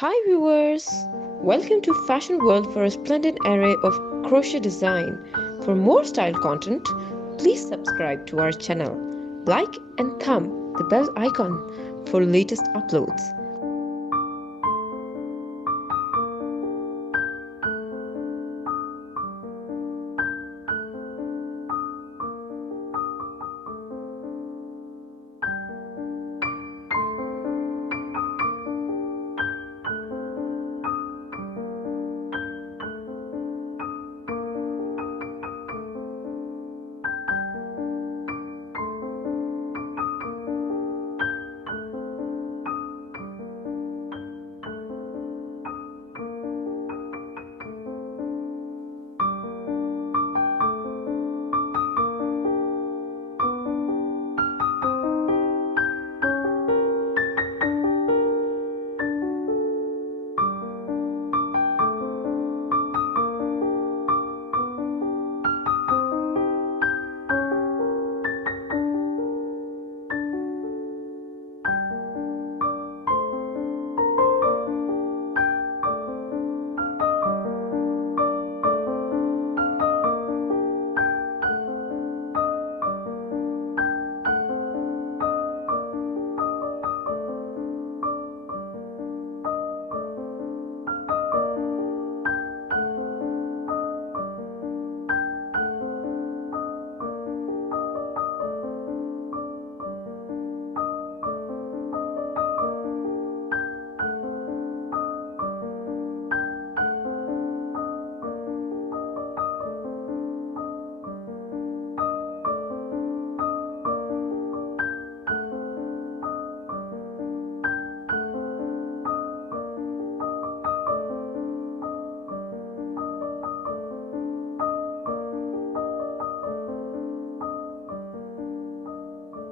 Hi viewers! Welcome to Fashion World for a splendid array of crochet design. For more style content, please subscribe to our channel. Like and thumb the bell icon for latest uploads.